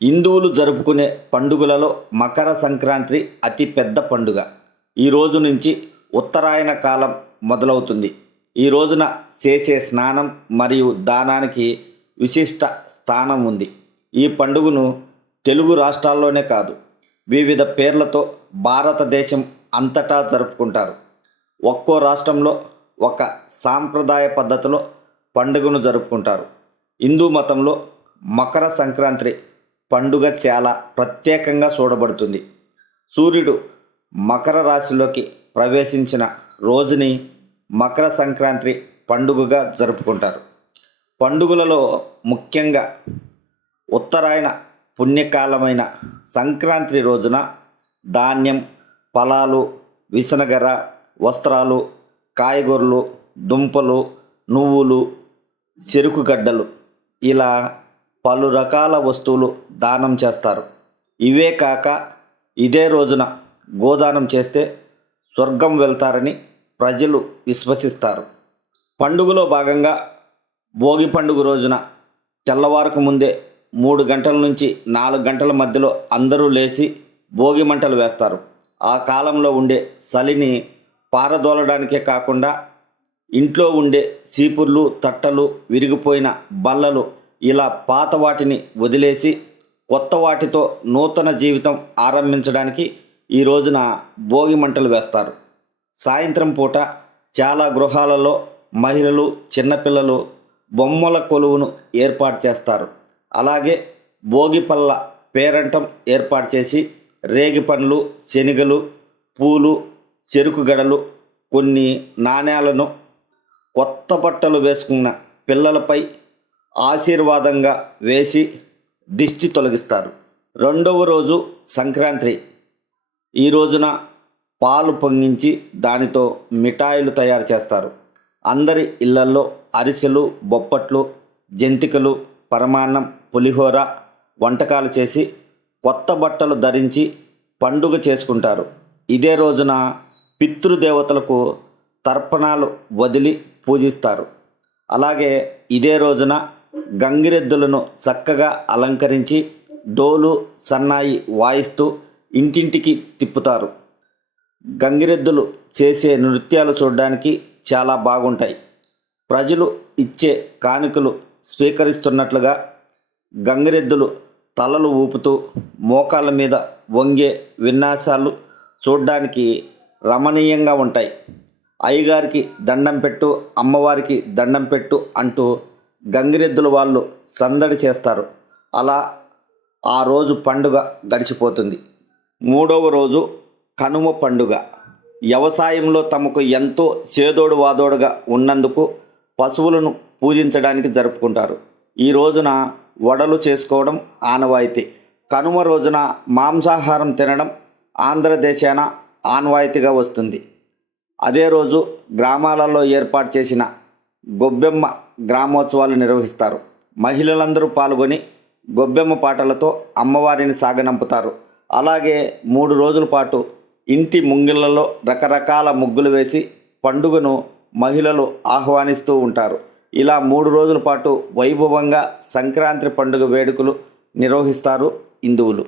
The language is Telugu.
హిందువులు జరుపుకునే పండుగలలో మకర సంక్రాంతి అతి పెద్ద పండుగ. ఈ రోజు నుంచి ఉత్తరాయణ కాలం మొదలవుతుంది. ఈ రోజున చేసే స్నానం మరియు దానానికి విశిష్ట స్థానం ఉంది. ఈ పండుగను తెలుగు రాష్ట్రాల్లోనే కాదు, వివిధ పేర్లతో భారతదేశం అంతటా జరుపుకుంటారు. ఒక్కో రాష్ట్రంలో ఒక సాంప్రదాయ పద్ధతిలో పండుగను జరుపుకుంటారు. హిందూ మతంలో మకర సంక్రాంతి పండుగ చాలా ప్రత్యేకంగా చూడబడుతుంది. సూర్యుడు మకర రాశిలోకి ప్రవేశించిన రోజుని మకర సంక్రాంతి పండుగగా జరుపుకుంటారు. పండుగలలో ముఖ్యంగా ఉత్తరాయణ పుణ్యకాలమైన సంక్రాంతి రోజున ధాన్యం, ఫలాలు, విసనగర, వస్త్రాలు, కాయగూరలు, దుంపలు, నువ్వులు, చెరుకుగడ్డలు ఇలా పలు రకాల వస్తువులు దానం చేస్తారు. ఇవే కాక ఇదే రోజున గోదానం చేస్తే స్వర్గం వెళ్తారని ప్రజలు విశ్వసిస్తారు. పండుగలో భాగంగా భోగి పండుగ రోజున తెల్లవారుకు ముందే 3 గంటల నుంచి 4 గంటల మధ్యలో అందరూ లేచి భోగి మంటలు వేస్తారు. ఆ కాలంలో ఉండే చలిని పారదోలడానికే కాకుండా ఇంట్లో ఉండే చీపుర్లు, తట్టలు, విరిగిపోయిన బల్లలు ఇలా పాత వాటిని వదిలేసి కొత్త వాటితో నూతన జీవితం ఆరంభించడానికి ఈ రోజున భోగి మంటలు వేస్తారు. సాయంత్రం పూట చాలా గృహాలలో మహిళలు, చిన్నపిల్లలు బొమ్మల కొలువును ఏర్పాటు చేస్తారు. అలాగే భోగి పళ్ళ పేరంటం ఏర్పాటు చేసి రేగి పండ్లు, శనగలు, పూలు, చెరుకు గడలు, కొన్ని నాణేలను కొత్త బట్టలు వేసుకున్న పిల్లలపై ఆశీర్వాదంగా వేసి దిష్టి తొలగిస్తారు. రెండవ రోజు సంక్రాంతి. ఈ రోజున పాలు పొంగించి దానితో మిఠాయిలు తయారు చేస్తారు. అందరి ఇళ్లల్లో అరిసెలు, బొప్పట్లు, జంతికలు, పరమాన్నం, పులిహోర వంటకాలు చేసి కొత్త బట్టలు ధరించి పండుగ చేసుకుంటారు. ఇదే రోజున పితృదేవతలకు తర్పణాలు వదిలి పూజిస్తారు. అలాగే ఇదే రోజున గంగిరెద్దులను చక్కగా అలంకరించి డోలు, సన్నాయి వాయిస్తూ ఇంటింటికి తిప్పుతారు. గంగిరెద్దులు చేసే నృత్యాలు చూడడానికి చాలా బాగుంటాయి. ప్రజలు ఇచ్చే కానుకలు స్వీకరిస్తున్నట్లుగా గంగిరెద్దులు తలలు ఊపుతూ మోకాళ్ళ మీద వంగే విన్యాసాలు చూడడానికి రమణీయంగా ఉంటాయి. అయ్యగారికి దండం పెట్టు, అమ్మవారికి దండం పెట్టు అంటూ గంగిరెద్దుల వాళ్ళు సందడి చేస్తారు. అలా ఆ రోజు పండుగ గడిచిపోతుంది. మూడవ రోజు కనుమ పండుగ. వ్యవసాయంలో తమకు ఎంతో చేదోడు వాదోడుగా ఉన్నందుకు పశువులను పూజించడానికి జరుపుకుంటారు. ఈ రోజున వడలు చేసుకోవడం ఆనవాయితీ. కనుమ రోజున మాంసాహారం తినడం ఆంధ్రదేశాన ఆనవాయితీగా వస్తుంది. అదే రోజు గ్రామాలలో ఏర్పాటు చేసిన గొబ్బెమ్మ గ్రామోత్సవాలు నిర్వహిస్తారు. మహిళలందరూ పాల్గొని గొబ్బెమ్మ పాటలతో అమ్మవారిని సాగనంపుతారు. అలాగే 3 రోజుల పాటు ఇంటి ముంగిళ్లలో రకరకాల ముగ్గులు వేసి పండుగను మహిళలు ఆహ్వానిస్తూ ఉంటారు. ఇలా 3 రోజుల పాటు వైభవంగా సంక్రాంతి పండుగ వేడుకలు నిర్వహిస్తారు హిందువులు.